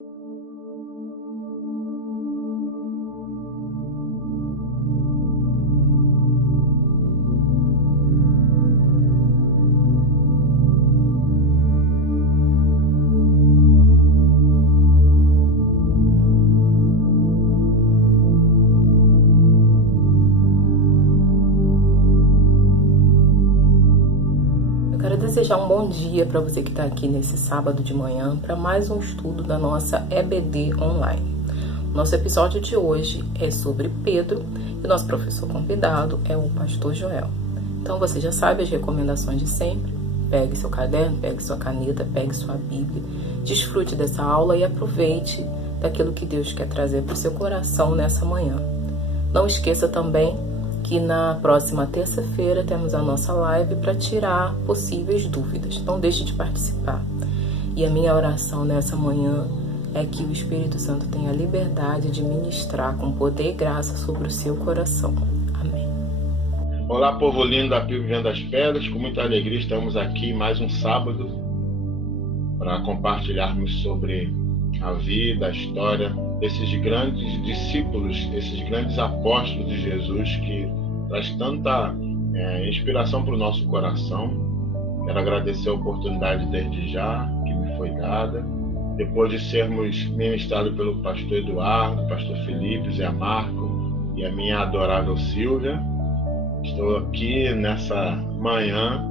Eu quero desejar um bom dia para você que está aqui nesse sábado de manhã para mais um estudo da nossa EBD online. Nosso episódio de hoje é sobre Pedro e o nosso professor convidado é o pastor Joel. Então você já sabe as recomendações de sempre. Pegue seu caderno, pegue sua caneta, pegue sua Bíblia, desfrute dessa aula e aproveite daquilo que Deus quer trazer para o seu coração nessa manhã. Não esqueça também que na próxima terça-feira temos a nossa live para tirar possíveis dúvidas. Não deixe de participar. E a minha oração nessa manhã é que o Espírito Santo tenha liberdade de ministrar com poder e graça sobre o seu coração. Amém. Olá, povo lindo da PIB Vivendo das Pedras. Com muita alegria estamos aqui mais um sábado para compartilharmos sobre a vida, a história desses grandes discípulos, esses grandes apóstolos de Jesus que traz tanta inspiração para o nosso coração. Quero agradecer a oportunidade desde já que me foi dada. Depois de sermos ministrados pelo pastor Eduardo, pastor Felipe, Zé Marco e a minha adorável Silvia, estou aqui nessa manhã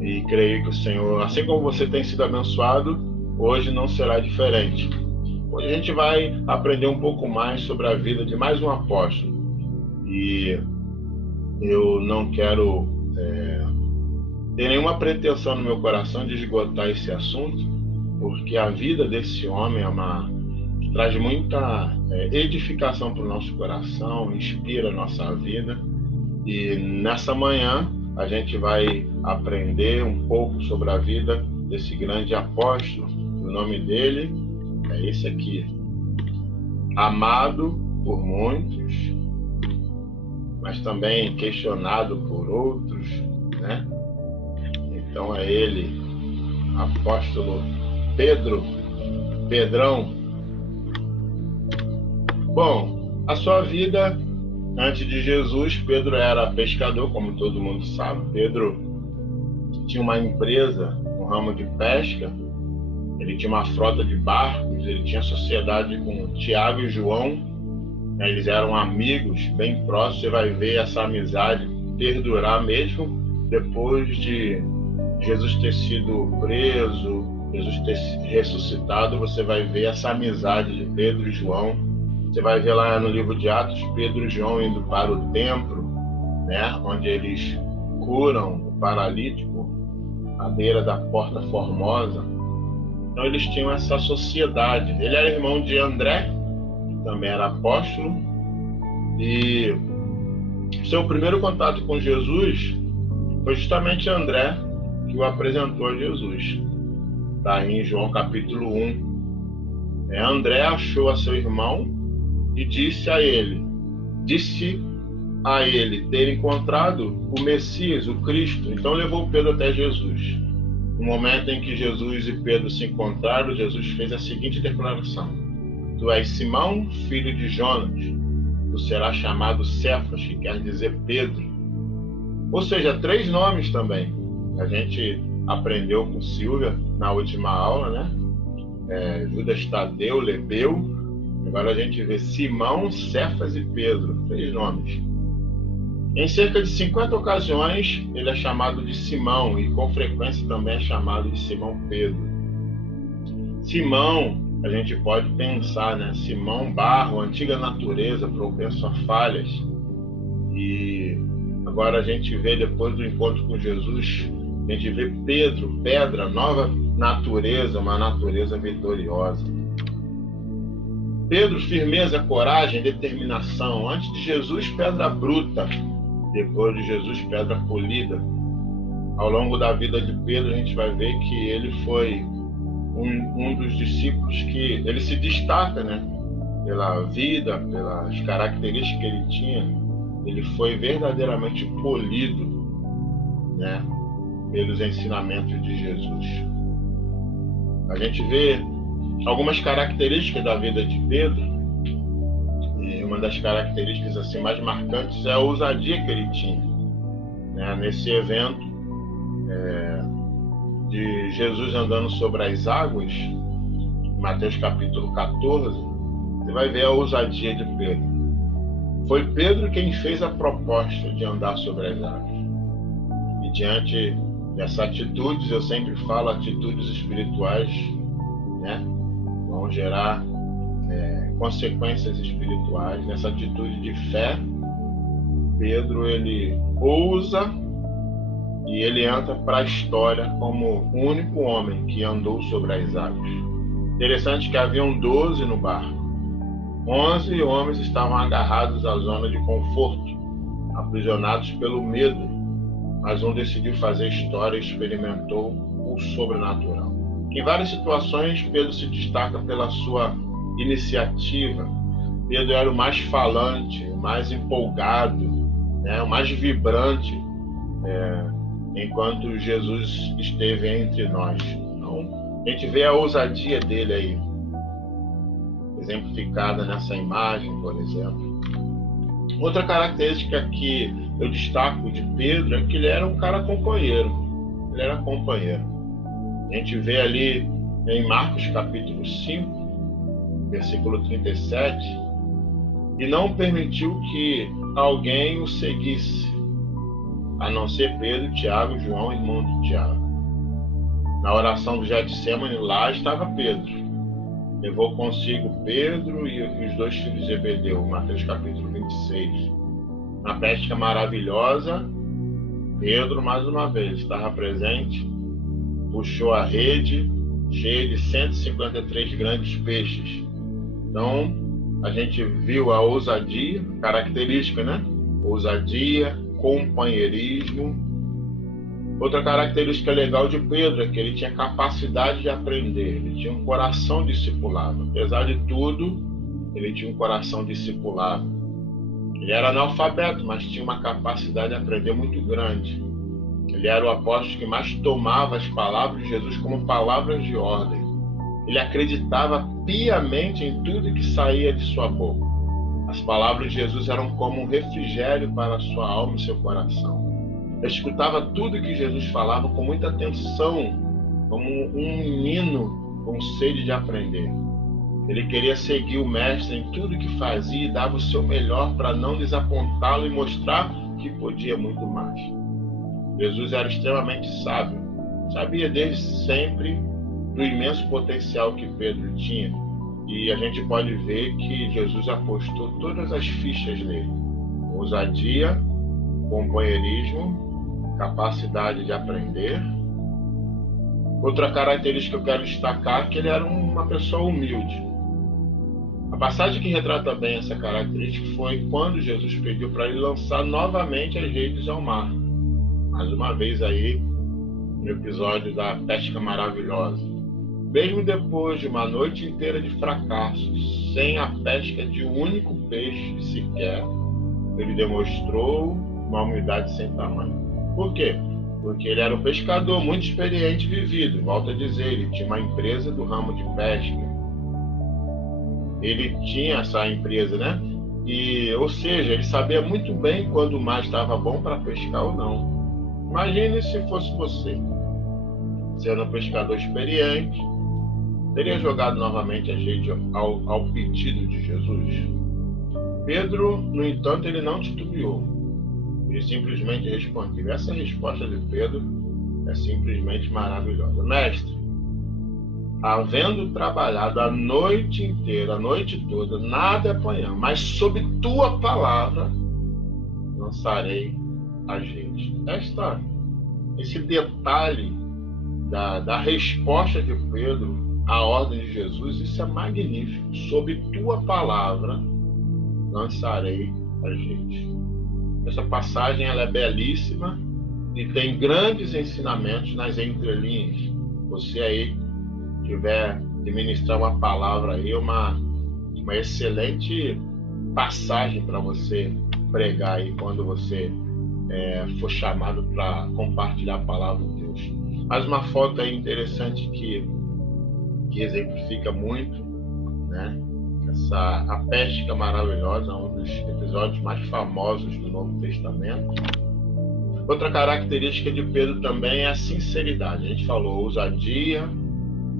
e creio que o Senhor, assim como você tem sido abençoado, hoje não será diferente. Hoje a gente vai aprender um pouco mais sobre a vida de mais um apóstolo. E eu não quero ter nenhuma pretensão no meu coração de esgotar esse assunto, porque a vida desse homem traz muita edificação para o nosso coração, inspira a nossa vida. E nessa manhã a gente vai aprender um pouco sobre a vida desse grande apóstolo. O nome dele é esse aqui: amado por muitos, mas também questionado por outros, né? Então é ele, apóstolo Pedrão. Bom, a sua vida antes de Jesus, Pedro era pescador, como todo mundo sabe. Pedro tinha uma empresa no ramo de pesca. Ele tinha uma frota de barcos, ele tinha sociedade com Tiago e João, né? Eles eram amigos bem próximos. Você vai ver essa amizade perdurar mesmo depois de Jesus ter sido preso, Jesus ter ressuscitado. Você vai ver essa amizade de Pedro e João. Você vai ver lá no livro de Atos, Pedro e João indo para o templo, né? Onde eles curam o paralítico à beira da Porta Formosa. Então eles tinham essa sociedade. Ele era irmão de André, que também era apóstolo, e seu primeiro contato com Jesus foi justamente André que o apresentou a Jesus. Está em João capítulo 1. André achou a seu irmão e disse a ele ter encontrado o Messias, o Cristo. Então levou Pedro até Jesus. No momento em que Jesus e Pedro se encontraram, Jesus fez a seguinte declaração: Tu és Simão, filho de Jonas, tu serás chamado Cefas, que quer dizer Pedro. Ou seja, 3 nomes também. A gente aprendeu com Silvia na última aula, né? Judas Tadeu, Lebeu. Agora a gente vê Simão, Cefas e Pedro, 3 nomes. Em cerca de 50 ocasiões, ele é chamado de Simão e com frequência também é chamado de Simão Pedro. Simão, a gente pode pensar, né? Simão, barro, antiga natureza, propenso a falhas. E agora a gente vê, depois do encontro com Jesus, a gente vê Pedro, pedra, nova natureza, uma natureza vitoriosa. Pedro, firmeza, coragem, determinação. Antes de Jesus, pedra bruta. Depois de Jesus, pedra polida. Ao longo da vida de Pedro, a gente vai ver que ele foi um dos discípulos que ele se destaca, né? Pela vida, pelas características que ele tinha. Ele foi verdadeiramente polido, né? Pelos ensinamentos de Jesus. A gente vê algumas características da vida de Pedro, e uma das características assim mais marcantes é a ousadia que ele tinha, né? Nesse evento de Jesus andando sobre as águas, Mateus capítulo 14, você vai ver a ousadia de Pedro. Foi Pedro quem fez a proposta de andar sobre as águas. E diante dessas atitudes, eu sempre falo, atitudes espirituais, né, vão gerar consequências espirituais. Nessa atitude de fé, Pedro, ele ousa e ele entra para a história como o único homem que andou sobre as águas. Interessante que haviam 12 no barco. 11 homens estavam agarrados à zona de conforto, aprisionados pelo medo, mas um decidiu fazer história e experimentou o sobrenatural. Em várias situações, Pedro se destaca pela sua iniciativa. Pedro era o mais falante, o mais empolgado, né, o mais vibrante, enquanto Jesus esteve entre nós. Então, a gente vê a ousadia dele aí, exemplificada nessa imagem, por exemplo. Outra característica que eu destaco de Pedro é que ele era um cara companheiro. Ele era companheiro. A gente vê ali em Marcos capítulo 5, versículo 37, e não permitiu que alguém o seguisse, a não ser Pedro, Tiago, João, irmão de Tiago. Na oração do Getsêmani, lá estava Pedro. Levou consigo Pedro e os dois filhos de Zebedeu, Mateus capítulo 26. Na pesca maravilhosa, Pedro, mais uma vez, estava presente, puxou a rede cheia de 153 grandes peixes. Então, a gente viu a ousadia, característica, né? Ousadia, companheirismo. Outra característica legal de Pedro é que ele tinha capacidade de aprender, ele tinha um coração discipulado. Apesar de tudo, ele tinha um coração discipulado. Ele era analfabeto, mas tinha uma capacidade de aprender muito grande. Ele era o apóstolo que mais tomava as palavras de Jesus como palavras de ordem. Ele acreditava piamente em tudo que saía de sua boca. As palavras de Jesus eram como um refrigério para a sua alma e seu coração. Eu escutava tudo que Jesus falava com muita atenção, como um menino com sede de aprender. Ele queria seguir o mestre em tudo que fazia e dava o seu melhor para não desapontá-lo e mostrar que podia muito mais. Jesus era extremamente sábio, sabia desde sempre do imenso potencial que Pedro tinha, e a gente pode ver que Jesus apostou todas as fichas nele: ousadia, companheirismo, capacidade de aprender. Outra característica que eu quero destacar é que ele era uma pessoa humilde. A passagem que retrata bem essa característica foi quando Jesus pediu para ele lançar novamente as redes ao mar. Mais uma vez aí, no episódio da pesca maravilhosa. Mesmo depois de uma noite inteira de fracassos, sem a pesca de um único peixe sequer, ele demonstrou uma humildade sem tamanho. Por quê? Porque ele era um pescador muito experiente e vivido. Volto a dizer, ele tinha uma empresa do ramo de pesca. Ele tinha essa empresa, né? Ou seja, ele sabia muito bem quando o mar estava bom para pescar ou não. Imagine se fosse você, sendo um pescador experiente, teria jogado novamente a rede ao pedido de Jesus? Pedro, no entanto, ele não titubeou. Ele simplesmente respondeu. Essa resposta de Pedro é simplesmente maravilhosa. Mestre, havendo trabalhado a noite inteira, a noite toda, nada apanhamos, mas sob tua palavra lançarei a rede. Esse detalhe da resposta de Pedro à ordem de Jesus, isso é magnífico. Sob tua palavra lançarei a rede. Essa passagem ela é belíssima e tem grandes ensinamentos nas entrelinhas. Você aí tiver de ministrar uma palavra aí, uma excelente passagem para você pregar aí quando você for chamado para compartilhar a palavra de Deus. Mais uma foto aí interessante que que exemplifica muito, né, a pesca maravilhosa, um dos episódios mais famosos do Novo Testamento. Outra característica de Pedro também é a sinceridade. A gente falou ousadia,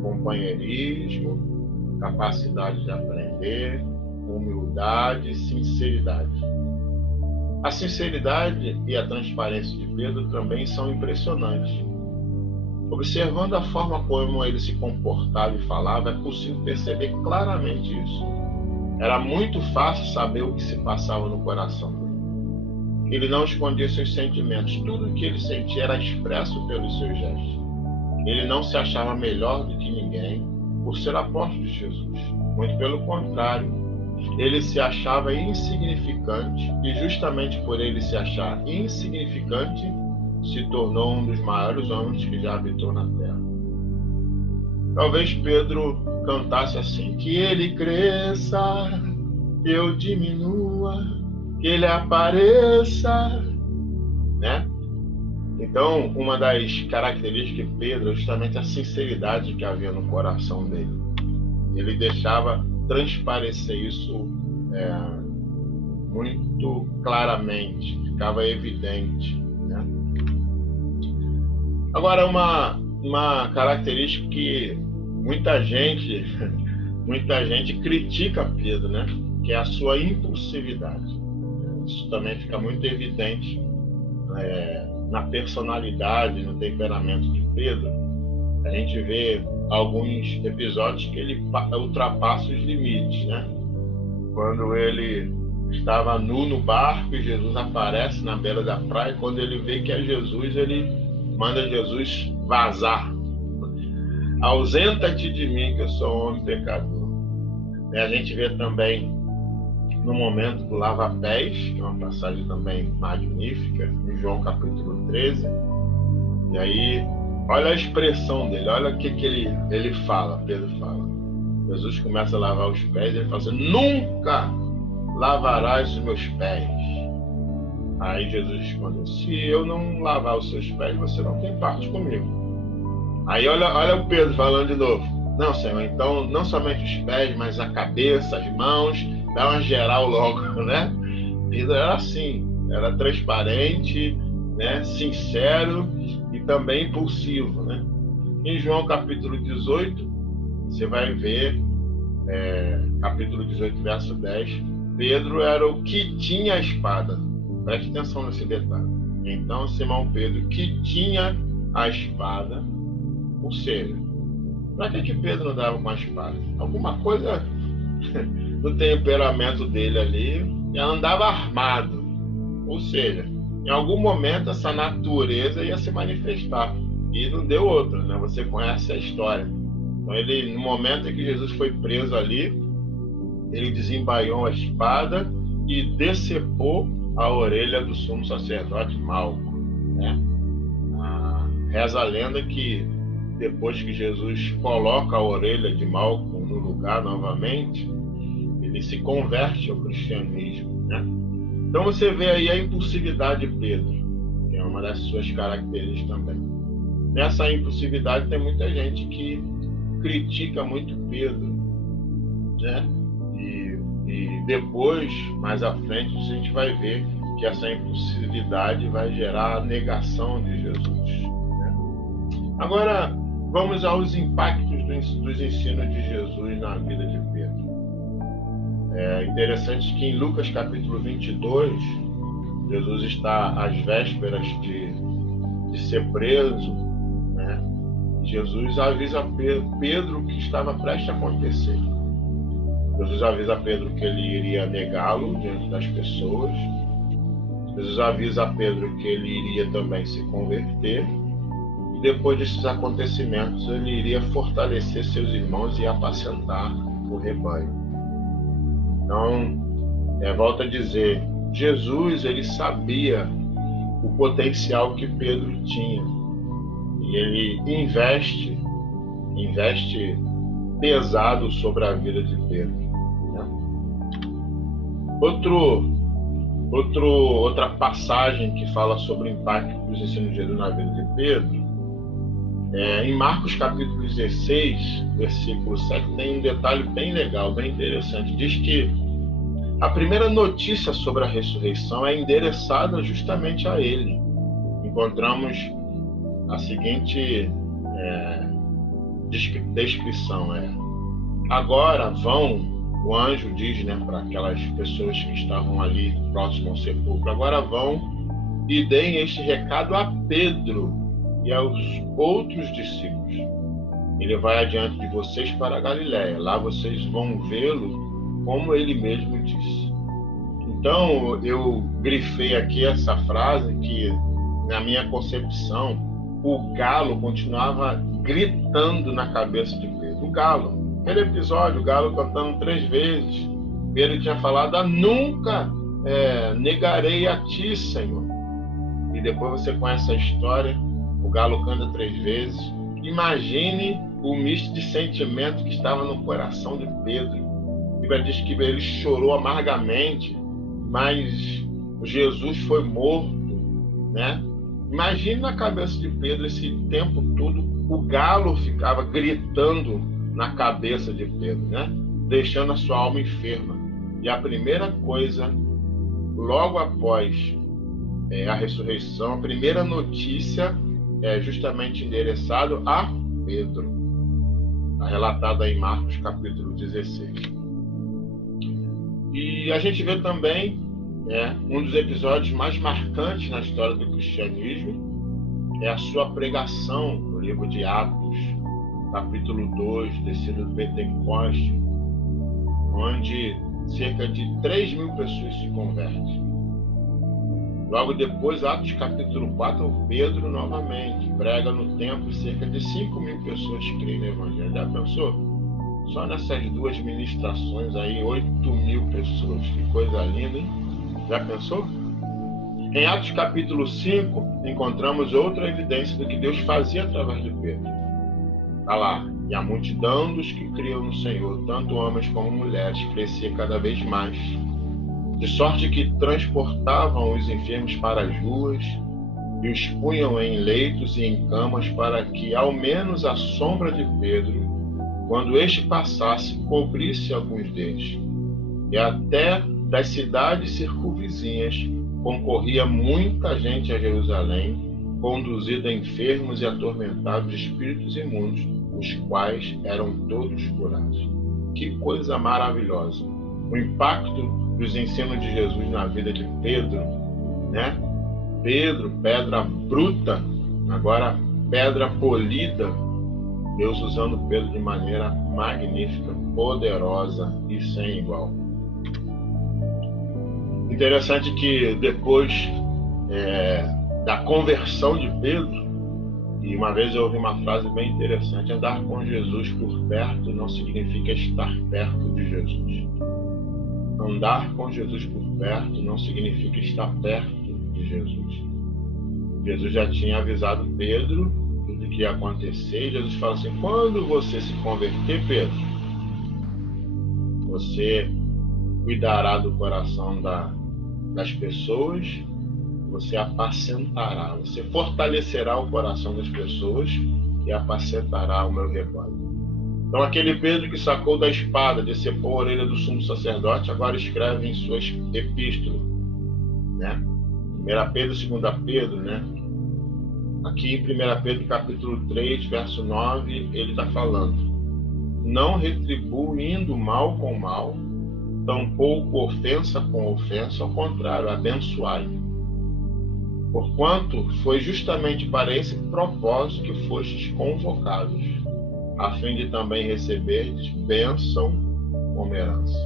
companheirismo, capacidade de aprender, humildade, sinceridade. A sinceridade e a transparência de Pedro também são impressionantes. Observando a forma como ele se comportava e falava, é possível perceber claramente isso. Era muito fácil saber o que se passava no coração dele. Ele não escondia seus sentimentos. Tudo o que ele sentia era expresso pelos seus gestos. Ele não se achava melhor do que ninguém por ser apóstolo de Jesus. Muito pelo contrário. Ele se achava insignificante e justamente por ele se achar insignificante, se tornou um dos maiores homens que já habitou na terra. Talvez Pedro cantasse assim: que ele cresça, que eu diminua, que ele apareça, né? Então, uma das características de Pedro é justamente a sinceridade que havia no coração dele. Ele deixava transparecer isso muito claramente, ficava evidente, né? Agora, uma característica que muita gente critica Pedro, né? Que é a sua impulsividade. Isso também fica muito evidente na personalidade, no temperamento de Pedro. A gente vê alguns episódios que ele ultrapassa os limites, né? Quando ele estava nu no barco e Jesus aparece na beira da praia, quando ele vê que é Jesus, ele manda Jesus vazar. Ausenta-te de mim, que eu sou um homem pecador. A gente vê também no momento do lava-pés, que é uma passagem também magnífica, em João capítulo 13. E aí, olha a expressão dele, olha o que ele fala, Pedro fala. Jesus começa a lavar os pés e ele fala assim: nunca lavarás os meus pés. Aí Jesus respondeu: se eu não lavar os seus pés, você não tem parte comigo. Aí olha o Pedro falando de novo: não, Senhor, então não somente os pés, mas a cabeça, as mãos, dá uma geral logo, né? Pedro era assim, era transparente, né? Sincero e também impulsivo, né? Em João capítulo 18, você vai ver, capítulo 18, verso 10, Pedro era o que tinha a espada. Preste atenção nesse detalhe. Então, Simão Pedro, que tinha a espada, ou seja, para que Pedro não dava com a espada? Alguma coisa no temperamento dele ali, ele andava armado. Ou seja, em algum momento essa natureza ia se manifestar. E não deu outra, né? Você conhece a história. Então, no momento em que Jesus foi preso ali, ele desembaiou a espada e decepou a orelha do sumo sacerdote Malco, né? Reza a lenda que depois que Jesus coloca a orelha de Malco no lugar novamente, ele se converte ao cristianismo, né? Então você vê aí a impulsividade de Pedro, que é uma das suas características também. Nessa impulsividade tem muita gente que critica muito Pedro, né? E depois, mais à frente, a gente vai ver que essa impulsividade vai gerar a negação de Jesus, né? Agora, vamos aos impactos dos ensinos de Jesus na vida de Pedro. É interessante que em Lucas capítulo 22, Jesus está às vésperas de ser preso, né? Jesus avisa a Pedro o que estava prestes a acontecer. Jesus avisa a Pedro que ele iria negá-lo diante das pessoas. Jesus avisa a Pedro que ele iria também se converter. E depois desses acontecimentos, ele iria fortalecer seus irmãos e apacentar o rebanho. Então, volto a dizer, Jesus, ele sabia o potencial que Pedro tinha. E ele investe pesado sobre a vida de Pedro, né? Outra passagem que fala sobre o impacto dos ensinos de Jesus na vida de Pedro Em Marcos capítulo 16, versículo 7, tem um detalhe bem legal, bem interessante. Diz que a primeira notícia sobre a ressurreição é endereçada justamente a ele. Encontramos a seguinte descrição: agora vão, o anjo diz, para aquelas pessoas que estavam ali próximo ao sepulcro, agora vão e deem este recado a Pedro e aos outros discípulos. Ele vai adiante de vocês para a Galiléia. Lá vocês vão vê-lo, como ele mesmo disse. Então, eu grifei aqui essa frase que, na minha concepção, o galo continuava gritando na cabeça de Pedro. O galo. Aquele episódio, o galo cantando 3 vezes. Pedro tinha falado: nunca negarei a ti, Senhor. E depois você conhece a história. O galo canta 3 vezes. Imagine o misto de sentimento que estava no coração de Pedro. A Bíblia diz que ele chorou amargamente, mas Jesus foi morto, Imagine na cabeça de Pedro esse tempo todo, o galo ficava gritando na cabeça de Pedro, deixando a sua alma enferma. E a primeira coisa, logo após a ressurreição, a primeira notícia é justamente endereçado a Pedro. Está relatada em Marcos capítulo 16. E a gente vê também um dos episódios mais marcantes na história do cristianismo, é a sua pregação no livro de Atos, capítulo 2, descida do Pentecoste, onde cerca de 3.000 pessoas se convertem. Logo depois, Atos capítulo 4, Pedro novamente prega no templo e cerca de 5.000 pessoas creem no Evangelho. Já pensou? Só nessas 2 ministrações aí, 8.000 pessoas. Que coisa linda, hein? Já pensou? Em Atos capítulo 5, encontramos outra evidência do que Deus fazia através de Pedro. Está lá: e a multidão dos que criam no Senhor, tanto homens como mulheres, crescia cada vez mais, de sorte que transportavam os enfermos para as ruas e os punham em leitos e em camas, para que, ao menos a sombra de Pedro, quando este passasse, cobrisse alguns deles. E até das cidades circunvizinhas concorria muita gente a Jerusalém, conduzida enfermos e atormentados de espíritos imundos, os quais eram todos curados. Que coisa maravilhosa! O impacto dos ensinos de Jesus na vida de Pedro, Pedro, pedra bruta, agora pedra polida. Deus usando Pedro de maneira magnífica, poderosa e sem igual. Interessante que depois da conversão de Pedro, e uma vez eu ouvi uma frase bem interessante: andar com Jesus por perto não significa estar perto de Jesus. Andar com Jesus por perto não significa estar perto de Jesus. Jesus já tinha avisado Pedro do que ia acontecer, e Jesus fala assim: quando você se converter, Pedro, você cuidará do coração das pessoas, você apacentará, você fortalecerá o coração das pessoas e apacentará o meu rebanho. Então, aquele Pedro que sacou da espada, decepou a orelha do sumo sacerdote, agora escreve em suas epístolas, 1 Pedro, 2 Pedro, Aqui em 1 Pedro capítulo 3, verso 9, ele está falando: não retribuindo mal com mal, tampouco ofensa com ofensa, ao contrário, abençoai. Porquanto foi justamente para esse propósito que fostes convocados, a fim de também receberdes bênção como herança.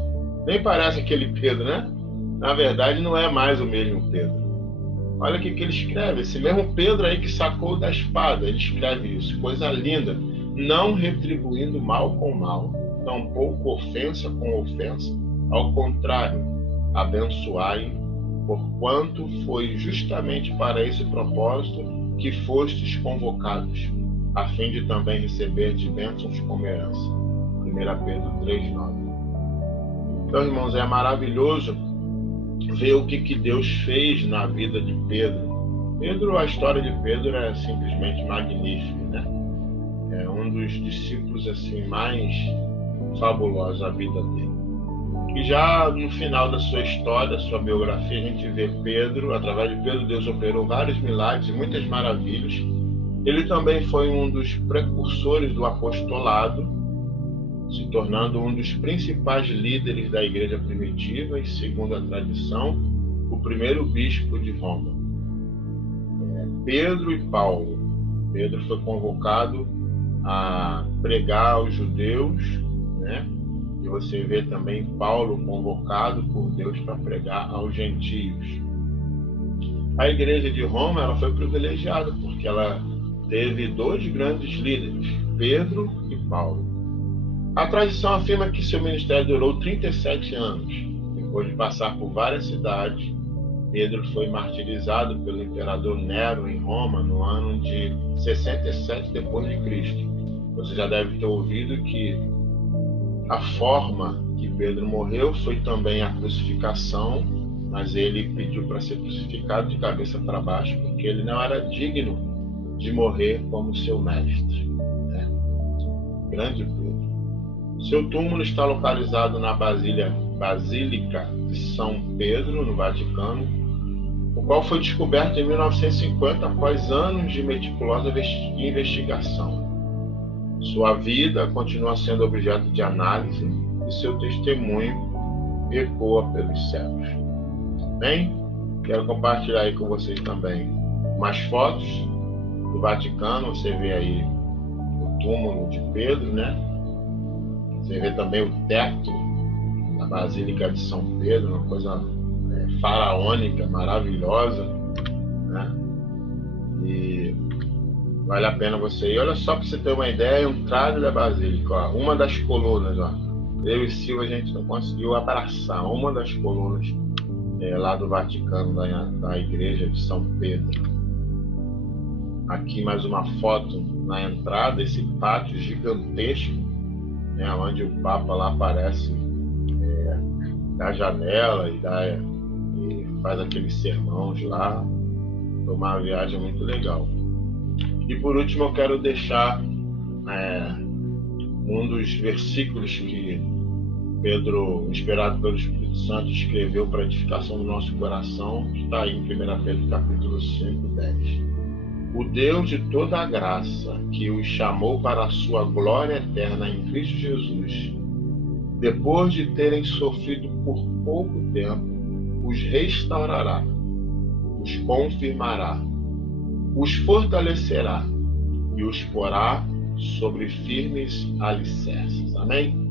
Nem parece aquele Pedro, Na verdade, não é mais o mesmo Pedro. Olha o que ele escreve. Esse mesmo Pedro aí que sacou da espada, ele escreve isso. Coisa linda. Não retribuindo mal com mal, tampouco ofensa com ofensa. Ao contrário, abençoai, porquanto foi justamente para esse propósito que fostes convocados, a fim de também receber de bênçãos como herança. 1 Pedro 3,9. Então, irmãos, é maravilhoso ver o que Deus fez na vida de Pedro. A história de Pedro é simplesmente magnífica, É um dos discípulos assim mais fabulosos da vida dele. E já no final da sua história, sua biografia, a gente vê Pedro. Através de Pedro, Deus operou vários milagres e muitas maravilhas. Ele também foi um dos precursores do apostolado, se tornando um dos principais líderes da igreja primitiva e, segundo a tradição, o primeiro bispo de Roma. Pedro e Paulo. Pedro foi convocado a pregar aos judeus, né? E você vê também Paulo convocado por Deus para pregar aos gentios. A igreja de Roma, ela foi privilegiada porque ela teve dois grandes líderes, Pedro e Paulo. A tradição afirma que seu ministério durou 37 anos. Depois de passar por várias cidades, Pedro foi martirizado pelo imperador Nero em Roma no ano de 67 depois de Cristo. Você já deve ter ouvido que a forma que Pedro morreu foi também a crucificação, mas ele pediu para ser crucificado de cabeça para baixo, porque ele não era digno de morrer como seu mestre, né? Grande Pedro. Seu túmulo está localizado na Basílica de São Pedro, no Vaticano, o qual foi descoberto em 1950 após anos de meticulosa investigação. Sua vida continua sendo objeto de análise e seu testemunho ecoa pelos céus. Bem, quero compartilhar aí com vocês também umas fotos do Vaticano. Você vê aí o túmulo de Pedro, né? Você vê também o teto da Basílica de São Pedro, uma coisa faraônica, maravilhosa, né? E vale a pena você ir. Olha só para você ter uma ideia, um tralho da Basílica, ó, uma das colunas, ó. Eu e Silva, a gente não conseguiu abraçar uma das colunas lá do Vaticano, da igreja de São Pedro. Aqui mais uma foto na entrada, esse pátio gigantesco, né, onde o Papa lá aparece da janela e faz aqueles sermões lá. Foi uma viagem muito legal. E por último eu quero deixar um dos versículos que Pedro, inspirado pelo Espírito Santo, escreveu para a edificação do nosso coração, que está aí em 1 Pedro capítulo 5, 10. O Deus de toda a graça, que os chamou para a sua glória eterna em Cristo Jesus, depois de terem sofrido por pouco tempo, os restaurará, os confirmará, os fortalecerá e os porá sobre firmes alicerces. Amém?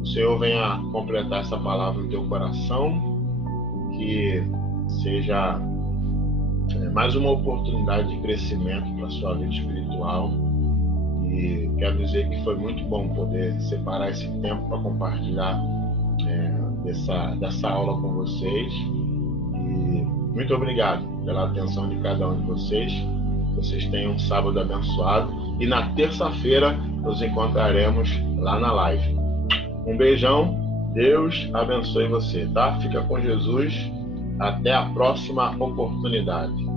O Senhor venha completar essa palavra no teu coração, que seja mais uma oportunidade de crescimento para a sua vida espiritual. E quero dizer que foi muito bom poder separar esse tempo para compartilhar dessa aula com vocês. E muito obrigado pela atenção de cada um de vocês. Vocês tenham um sábado abençoado. E na terça-feira nos encontraremos lá na live. Um beijão. Deus abençoe você, tá? Fica com Jesus. Até a próxima oportunidade.